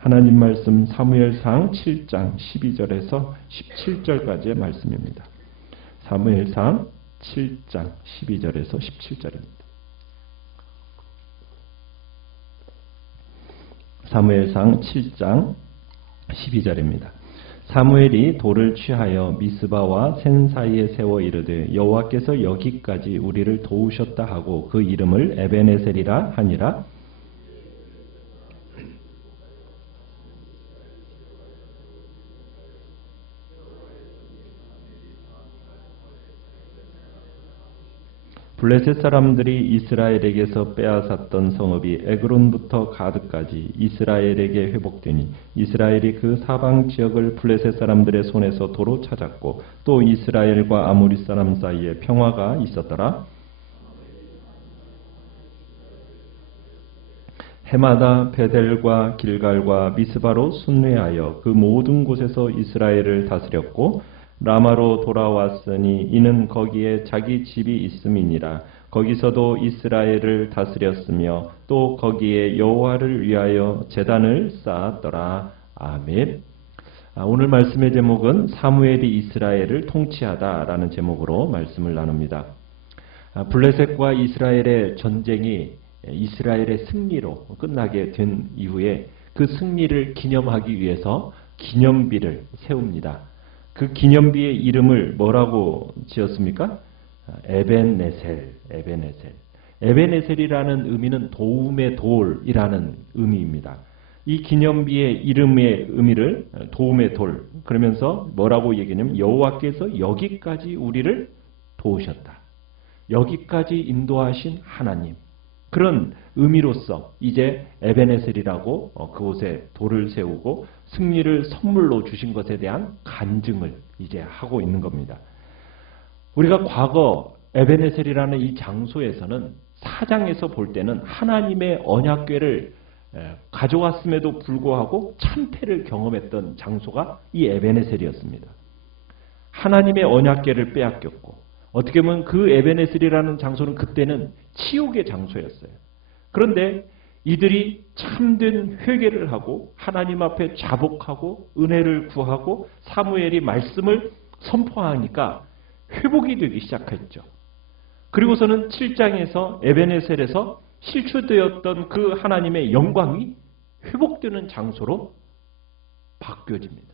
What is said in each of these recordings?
하나님 말씀 사무엘상 7장 12절에서 17절까지의 말씀입니다. 사무엘상 7장 12절에서 17절입니다. 사무엘상 7장 12절입니다. 사무엘이 돌을 취하여 미스바와 센 사이에 세워 이르되 여호와께서 여기까지 우리를 도우셨다 하고 그 이름을 에베네셀이라 하니라. 블레셋 사람들이 이스라엘에게서 빼앗았던 성읍이 에그론부터 가드까지 이스라엘에게 회복되니 이스라엘이 그 사방 지역을 블레셋 사람들의 손에서 도로 찾았고 또 이스라엘과 아모리 사람 사이에 평화가 있었더라. 해마다 베델과 길갈과 미스바로 순회하여 그 모든 곳에서 이스라엘을 다스렸고 라마로 돌아왔으니 이는 거기에 자기 집이 있음이니라. 거기서도 이스라엘을 다스렸으며 또 거기에 여호와를 위하여 제단을 쌓았더라. 아멘. 오늘 말씀의 제목은 사무엘이 이스라엘을 통치하다라는 제목으로 말씀을 나눕니다. 블레셋과 이스라엘의 전쟁이 이스라엘의 승리로 끝나게 된 이후에 그 승리를 기념하기 위해서 기념비를 세웁니다. 그 기념비의 이름을 뭐라고 지었습니까? 에벤네셀. 에벤네셀이라는 의미는 도움의 돌이라는 의미입니다. 이 기념비의 이름의 의미를 도움의 돌 그러면서 뭐라고 얘기하냐면 여호와께서 여기까지 우리를 도우셨다. 여기까지 인도하신 하나님. 그런 의미로서 이제 에베네셀이라고 그곳에 돌을 세우고 승리를 선물로 주신 것에 대한 간증을 이제 하고 있는 겁니다. 우리가 과거 에베네셀이라는 이 장소에서는 사장에서 볼 때는 하나님의 언약궤를 가져왔음에도 불구하고 참패를 경험했던 장소가 이 에베네셀이었습니다. 하나님의 언약궤를 빼앗겼고 어떻게 보면 그 에베네셀이라는 장소는 그때는 치욕의 장소였어요. 그런데 이들이 참된 회개를 하고 하나님 앞에 자복하고 은혜를 구하고 사무엘이 말씀을 선포하니까 회복이 되기 시작했죠. 그리고서는 7장에서 에베네셀에서 실추되었던 그 하나님의 영광이 회복되는 장소로 바뀌어집니다.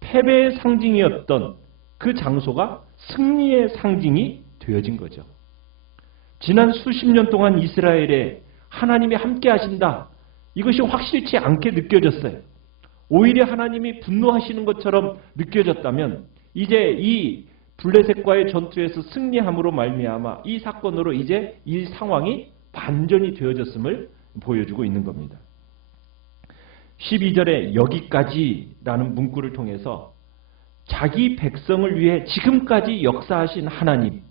패배의 상징이었던 그 장소가 승리의 상징이 되어진 거죠. 지난 수십 년 동안 이스라엘에 하나님이 함께 하신다. 이것이 확실치 않게 느껴졌어요. 오히려 하나님이 분노하시는 것처럼 느껴졌다면 이제 이 블레셋과의 전투에서 승리함으로 말미암아 이 사건으로 이제 이 상황이 반전이 되어졌음을 보여주고 있는 겁니다. 12절에 여기까지라는 문구를 통해서 자기 백성을 위해 지금까지 역사하신 하나님,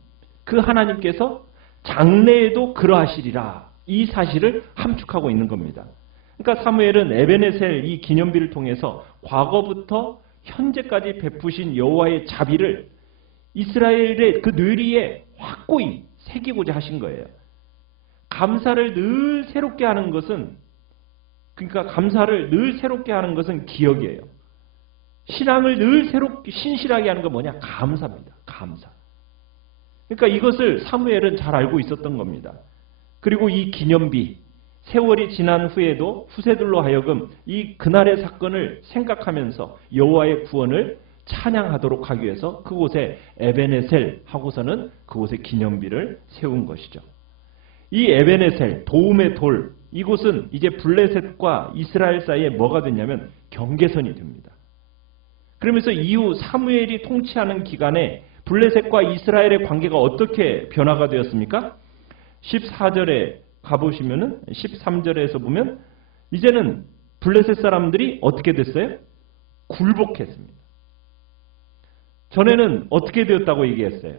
그 하나님께서 장래에도 그러하시리라. 이 사실을 함축하고 있는 겁니다. 그러니까 사무엘은 에베네셀 이 기념비를 통해서 과거부터 현재까지 베푸신 여호와의 자비를 이스라엘의 그 뇌리에 확고히 새기고자 하신 거예요. 감사를 늘 새롭게 하는 것은 기억이에요. 신앙을 늘 새롭게 신실하게 하는 건 뭐냐? 감사입니다. 감사. 그러니까 이것을 사무엘은 잘 알고 있었던 겁니다. 그리고 이 기념비, 세월이 지난 후에도 후세들로 하여금 이 그날의 사건을 생각하면서 여호와의 구원을 찬양하도록 하기 위해서 그곳에 에베네셀 하고서는 그곳에 기념비를 세운 것이죠. 이 에베네셀, 도움의 돌, 이곳은 이제 블레셋과 이스라엘 사이에 뭐가 됐냐면 경계선이 됩니다. 그러면서 이후 사무엘이 통치하는 기간에 블레셋과 이스라엘의 관계가 어떻게 변화가 되었습니까? 14절에 가보시면은 13절에서 보면 이제는 블레셋 사람들이 어떻게 됐어요? 굴복했습니다. 전에는 어떻게 되었다고 얘기했어요?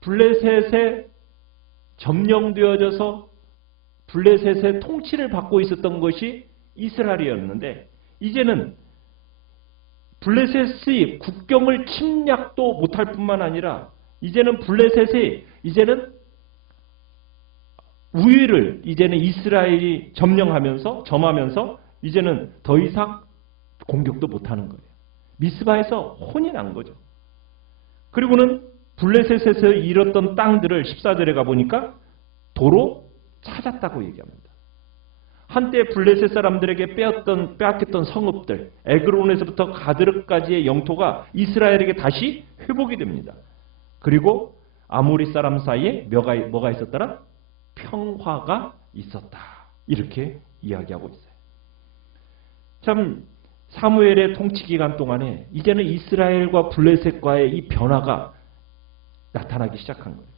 블레셋에 점령되어져서 블레셋의 통치를 받고 있었던 것이 이스라엘이었는데 이제는 블레셋이 국경을 침략도 못할 뿐만 아니라 이제는 블레셋이 우위를 이제는 이스라엘이 점하면서 이제는 더 이상 공격도 못하는 거예요. 미스바에서 혼이 난 거죠. 그리고는 블레셋에서 잃었던 땅들을 14절에 가보니까 도로 찾았다고 얘기합니다. 한때 블레셋 사람들에게 빼앗겼던 성읍들, 에그론에서부터 가드르까지의 영토가 이스라엘에게 다시 회복이 됩니다. 그리고 아모리 사람 사이에 뭐가 있었더라? 평화가 있었다. 이렇게 이야기하고 있어요. 참 사무엘의 통치 기간 동안에 이제는 이스라엘과 블레셋과의 이 변화가 나타나기 시작한 거예요.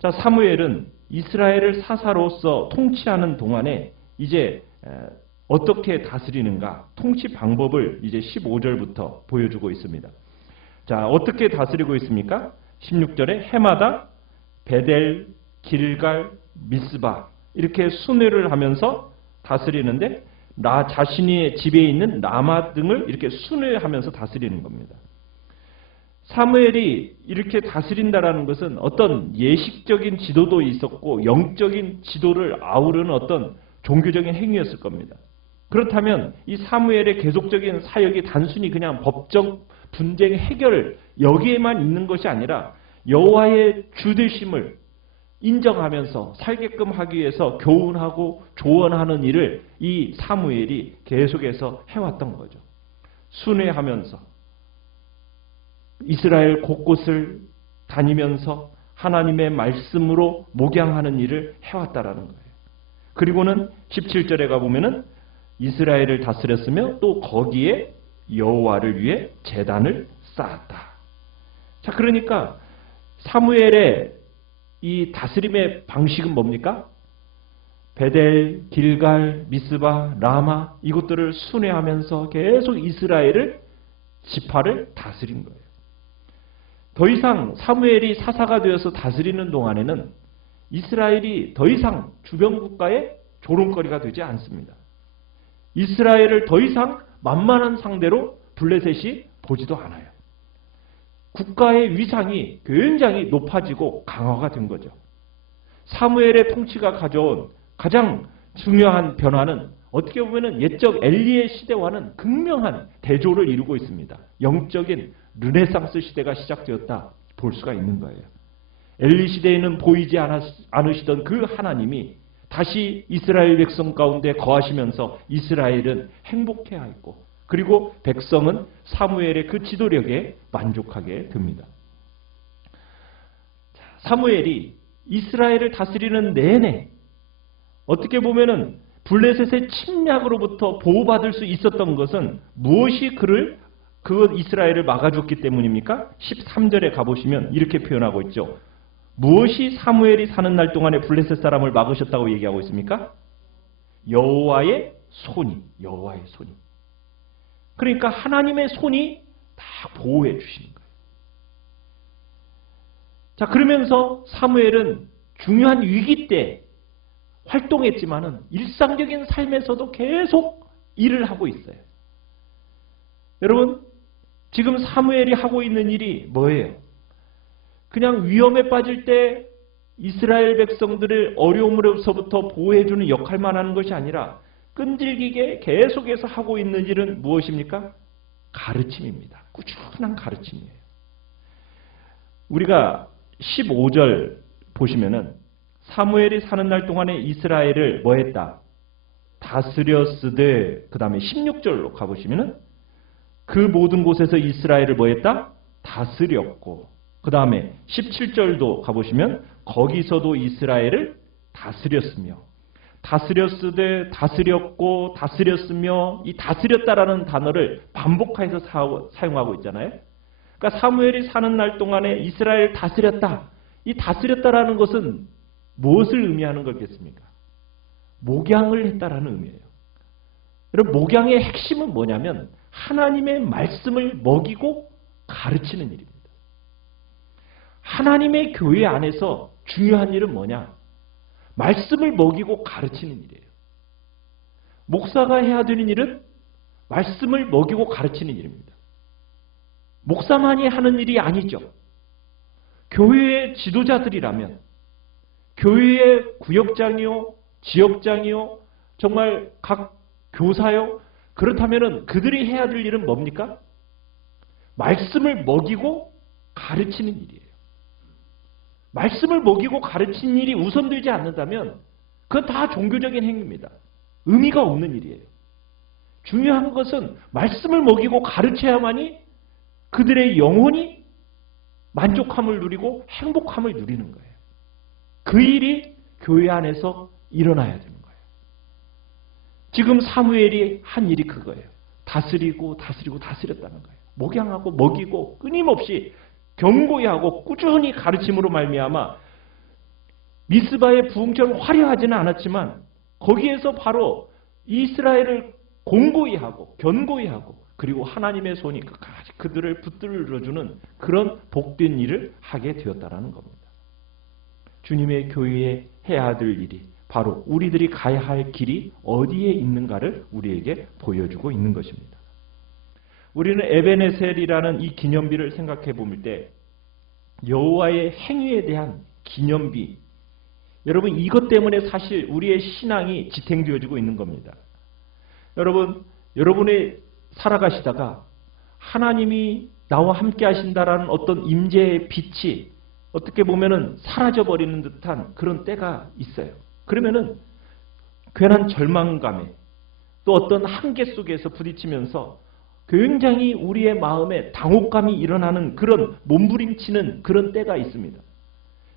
자, 사무엘은 이스라엘을 사사로서 통치하는 동안에 이제 어떻게 다스리는가 통치 방법을 이제 15절부터 보여주고 있습니다. 자, 어떻게 다스리고 있습니까? 16절에 해마다 베델, 길갈, 미스바 이렇게 순회를 하면서 다스리는데 나 자신의 집에 있는 라마 등을 이렇게 순회하면서 다스리는 겁니다. 사무엘이 이렇게 다스린다라는 것은 어떤 예식적인 지도도 있었고 영적인 지도를 아우르는 어떤 종교적인 행위였을 겁니다. 그렇다면 이 사무엘의 계속적인 사역이 단순히 그냥 법적 분쟁 해결 여기에만 있는 것이 아니라 여호와의 주되심을 인정하면서 살게끔 하기 위해서 교훈하고 조언하는 일을 이 사무엘이 계속해서 해왔던 거죠. 순회하면서 이스라엘 곳곳을 다니면서 하나님의 말씀으로 목양하는 일을 해왔다라는 거예요. 그리고는 17절에 가보면은 이스라엘을 다스렸으며 또 거기에 여호와를 위해 제단을 쌓았다. 자, 그러니까 사무엘의 이 다스림의 방식은 뭡니까? 베델, 길갈, 미스바, 라마 이것들을 순회하면서 계속 이스라엘을 지파를 다스린 거예요. 더 이상 사무엘이 사사가 되어서 다스리는 동안에는 이스라엘이 더 이상 주변 국가의 조롱거리가 되지 않습니다. 이스라엘을 더 이상 만만한 상대로 블레셋이 보지도 않아요. 국가의 위상이 굉장히 높아지고 강화가 된 거죠. 사무엘의 통치가 가져온 가장 중요한 변화는 어떻게 보면 옛적 엘리의 시대와는 극명한 대조를 이루고 있습니다. 영적인 르네상스 시대가 시작되었다 볼 수가 있는 거예요. 엘리 시대에는 보이지 않으시던 그 하나님이 다시 이스라엘 백성 가운데 거하시면서 이스라엘은 행복해하였고 그리고 백성은 사무엘의 그 지도력에 만족하게 됩니다. 사무엘이 이스라엘을 다스리는 내내 어떻게 보면은 블레셋의 침략으로부터 보호받을 수 있었던 것은 무엇이 그 이스라엘을 막아줬기 때문입니까? 13절에 가보시면 이렇게 표현하고 있죠. 무엇이 사무엘이 사는 날 동안에 블레셋 사람을 막으셨다고 얘기하고 있습니까? 여호와의 손이. 그러니까 하나님의 손이 다 보호해 주시는 거예요. 자, 그러면서 사무엘은 중요한 위기 때 활동했지만은 일상적인 삶에서도 계속 일을 하고 있어요. 여러분, 지금 사무엘이 하고 있는 일이 뭐예요? 그냥 위험에 빠질 때 이스라엘 백성들을 어려움으로서부터 보호해주는 역할만 하는 것이 아니라 끈질기게 계속해서 하고 있는 일은 무엇입니까? 가르침입니다. 꾸준한 가르침이에요. 우리가 15절 보시면은 사무엘이 사는 날 동안에 이스라엘을 뭐 했다? 다스렸으되 그 다음에 16절로 가보시면은 그 모든 곳에서 이스라엘을 뭐 했다? 다스렸고 그 다음에 17절도 가보시면 거기서도 이스라엘을 다스렸으며 다스렸으되 다스렸고 다스렸으며 이 다스렸다라는 단어를 반복해서 사용하고 있잖아요. 그러니까 사무엘이 사는 날 동안에 이스라엘 다스렸다. 이 다스렸다라는 것은 무엇을 의미하는 거겠습니까? 목양을 했다라는 의미예요. 여러분, 목양의 핵심은 뭐냐면 하나님의 말씀을 먹이고 가르치는 일입니다. 하나님의 교회 안에서 중요한 일은 뭐냐? 말씀을 먹이고 가르치는 일이에요. 목사가 해야 되는 일은 말씀을 먹이고 가르치는 일입니다. 목사만이 하는 일이 아니죠. 교회의 지도자들이라면 교회의 구역장이요, 지역장이요, 정말 각 교사요? 그렇다면 그들이 해야 될 일은 뭡니까? 말씀을 먹이고 가르치는 일이에요. 말씀을 먹이고 가르치는 일이 우선되지 않는다면 그건 다 종교적인 행위입니다. 의미가 없는 일이에요. 중요한 것은 말씀을 먹이고 가르쳐야만이 그들의 영혼이 만족함을 누리고 행복함을 누리는 거예요. 그 일이 교회 안에서 일어나야 되는 거예요. 지금 사무엘이 한 일이 그거예요. 다스렸다는 거예요. 목양하고 먹이고 끊임없이 경고히 하고 꾸준히 가르침으로 말미암아 미스바의 부흥처럼 화려하지는 않았지만 거기에서 바로 이스라엘을 공고히 하고 견고히 하고 그리고 하나님의 손이 끝까지 그들을 붙들어주는 그런 복된 일을 하게 되었다라는 겁니다. 주님의 교회에 해야 될 일이 바로 우리들이 가야 할 길이 어디에 있는가를 우리에게 보여주고 있는 것입니다. 우리는 에베네셀이라는 이 기념비를 생각해 볼 때 여호와의 행위에 대한 기념비, 여러분 이것 때문에 사실 우리의 신앙이 지탱되어지고 있는 겁니다. 여러분이 살아가시다가 하나님이 나와 함께 하신다라는 어떤 임재의 빛이 어떻게 보면은 사라져버리는 듯한 그런 때가 있어요. 그러면은 괜한 절망감에 또 어떤 한계 속에서 부딪히면서 굉장히 우리의 마음에 당혹감이 일어나는 그런 몸부림치는 그런 때가 있습니다.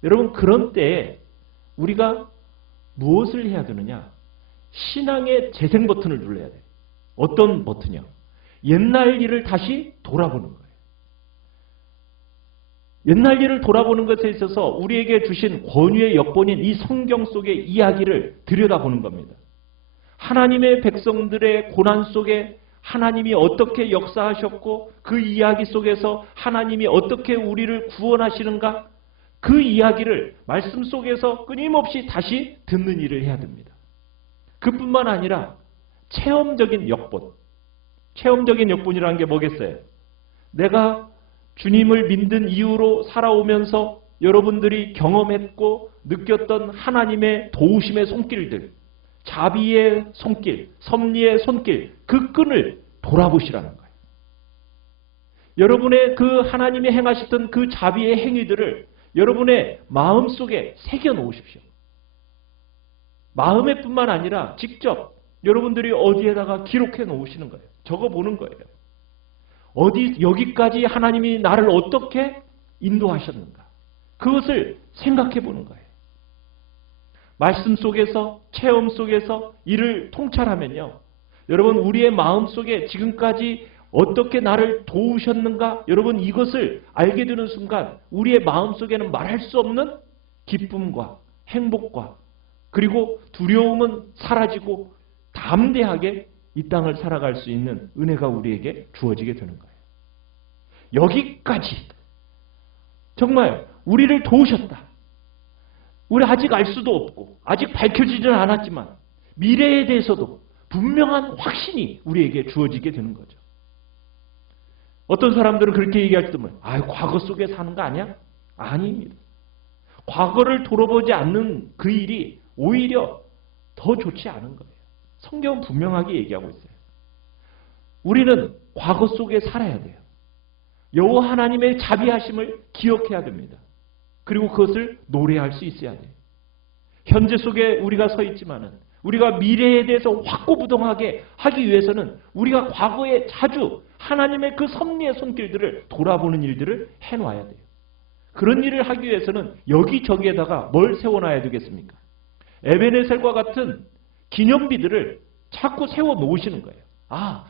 여러분 그런 때에 우리가 무엇을 해야 되느냐? 신앙의 재생 버튼을 눌러야 돼요. 어떤 버튼이요? 옛날 일을 다시 돌아보는 거예요. 옛날 일을 돌아보는 것에 있어서 우리에게 주신 권위의 여본인 이 성경 속의 이야기를 들여다보는 겁니다. 하나님의 백성들의 고난 속에 하나님이 어떻게 역사하셨고 그 이야기 속에서 하나님이 어떻게 우리를 구원하시는가? 그 이야기를 말씀 속에서 끊임없이 다시 듣는 일을 해야 됩니다. 그뿐만 아니라 체험적인 역본. 체험적인 역본이라는 게 뭐겠어요? 내가 주님을 믿는 이유로 살아오면서 여러분들이 경험했고 느꼈던 하나님의 도우심의 손길들, 자비의 손길, 섭리의 손길, 그 끈을 돌아보시라는 거예요. 여러분의 그 하나님이 행하셨던 그 자비의 행위들을 여러분의 마음속에 새겨 놓으십시오. 마음에 뿐만 아니라 직접 여러분들이 어디에다가 기록해 놓으시는 거예요. 적어 보는 거예요. 여기까지 하나님이 나를 어떻게 인도하셨는가. 그것을 생각해 보는 거예요. 말씀 속에서, 체험 속에서 이를 통찰하면요. 여러분, 우리의 마음 속에 지금까지 어떻게 나를 도우셨는가? 여러분, 이것을 알게 되는 순간 우리의 마음 속에는 말할 수 없는 기쁨과 행복과 그리고 두려움은 사라지고 담대하게 이 땅을 살아갈 수 있는 은혜가 우리에게 주어지게 되는 거예요. 여기까지 정말 우리를 도우셨다. 우리 아직 알 수도 없고 아직 밝혀지지는 않았지만 미래에 대해서도 분명한 확신이 우리에게 주어지게 되는 거죠. 어떤 사람들은 그렇게 얘기할 때 보면 과거 속에 사는 거 아니야? 아닙니다. 과거를 돌아보지 않는 그 일이 오히려 더 좋지 않은 거예요. 성경은 분명하게 얘기하고 있어요. 우리는 과거 속에 살아야 돼요. 여호와 하나님의 자비하심을 기억해야 됩니다. 그리고 그것을 노래할 수 있어야 돼요. 현재 속에 우리가 서 있지만은 우리가 미래에 대해서 확고부동하게 하기 위해서는 우리가 과거에 자주 하나님의 그 섭리의 손길들을 돌아보는 일들을 해놔야 돼요. 그런 일을 하기 위해서는 여기저기에다가 뭘 세워놔야 되겠습니까? 에베네셀과 같은 기념비들을 자꾸 세워 놓으시는 거예요.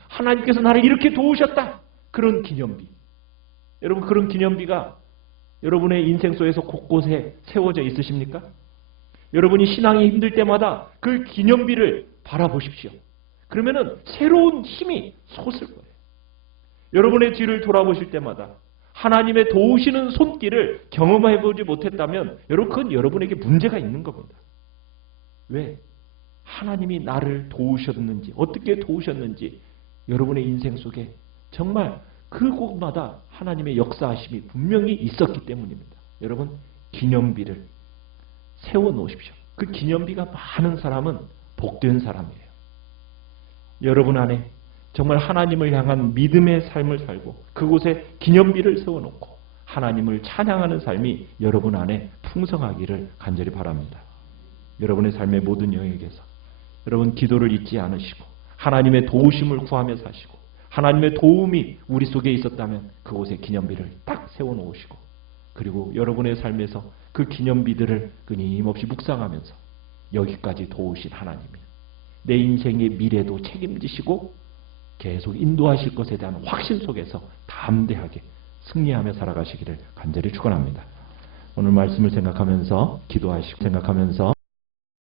하나님께서 나를 이렇게 도우셨다. 그런 기념비. 여러분, 그런 기념비가 여러분의 인생 속에서 곳곳에 세워져 있으십니까? 여러분이 신앙이 힘들 때마다 그 기념비를 바라보십시오. 그러면은 새로운 힘이 솟을 거예요. 여러분의 뒤를 돌아보실 때마다 하나님의 도우시는 손길을 경험해보지 못했다면 여러분, 그건 여러분에게 문제가 있는 겁니다. 왜? 하나님이 나를 도우셨는지, 어떻게 도우셨는지 여러분의 인생 속에 정말 그곳마다 하나님의 역사하심이 분명히 있었기 때문입니다. 여러분, 기념비를 세워놓으십시오. 그 기념비가 많은 사람은 복된 사람이에요. 여러분 안에 정말 하나님을 향한 믿음의 삶을 살고 그곳에 기념비를 세워놓고 하나님을 찬양하는 삶이 여러분 안에 풍성하기를 간절히 바랍니다. 여러분의 삶의 모든 영역에서 여러분 기도를 잊지 않으시고 하나님의 도우심을 구하며 사시고 하나님의 도움이 우리 속에 있었다면 그곳에 기념비를 딱 세워놓으시고 그리고 여러분의 삶에서 그 기념비들을 끊임없이 묵상하면서 여기까지 도우신 하나님이 내 인생의 미래도 책임지시고 계속 인도하실 것에 대한 확신 속에서 담대하게 승리하며 살아가시기를 간절히 축원합니다. 오늘 말씀을 생각하면서 기도하시고 생각하면서